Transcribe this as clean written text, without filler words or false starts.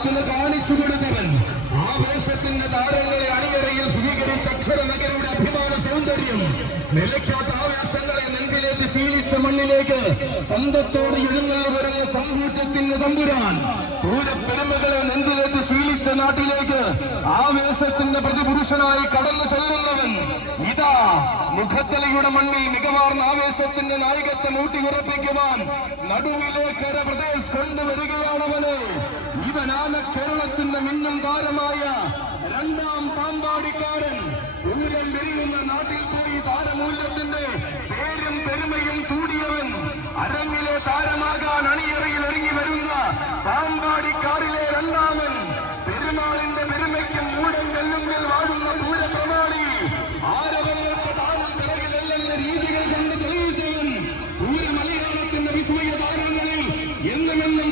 ലോകത്തിന് കാണിച്ചു കൊടുത്തവൻ. ആവേശത്തിന്റെ താരങ്ങളെ അണിയറയിൽ സ്വീകരിച്ച അക്ഷരനഗരയുടെ അഭിമാന സൗന്ദര്യം. നിലയ്ക്കാത്ത ആവേശങ്ങളെ നെഞ്ചിലേക്ക് ശീലിച്ച മണ്ണിലേക്ക് ചന്തത്തോട് എഴുന്നള്ളി വരുന്ന ചങ്കൂറ്റത്തിന്റെ തമ്പുരാൻ. പൂരപ്പെരുമകളെ നെഞ്ചിലേക്ക് ശീലിച്ച നാട്ടിലേക്ക് ആവേശത്തിന്റെ പ്രതിപുരുഷനായി കടന്നു ചെല്ലുന്നവൻ. ഇതാ മുഖത്തലയുടെ മണ്ണിൽ മികവാർന്ന ആവേശത്തിന്റെ നായകത്വം ഊട്ടിയുറപ്പിക്കുവാൻ നടുവിലേക്കര പ്രദേശ് കൊണ്ടുവരികയാണവന്. ഇവനാണ് കേരളത്തിന്റെ മിന്നും താരമായ രണ്ടാം പാമ്പാടിക്കാരൻ. പൂരം വിരിയുന്ന നാട്ടിൽ പോയി താരമൂല്യത്തിന്റെ പേരും പെരുമയും ചൂടിയവൻ. അരങ്ങിലെ താരമാകാൻ അണിയറയിൽ ഒരുങ്ങി വരുന്ന പാമ്പാടിക്കാരിലെ രണ്ടാമൻ. പെരുമാളിന്റെ പെരുമയ്ക്കും മൂടൻ കല്ലുങ്കിൽ വാഴുന്ന പൂരപ്രമാണി. ആരവങ്ങൾക്ക് താരം പിറകിലല്ലെന്ന രീതികൾ കൊണ്ട് തെളിയിച്ചവൻ. പൂരമലയാളത്തിന്റെ വിസ്മയ താരങ്ങളിൽ എന്നുമെന്നും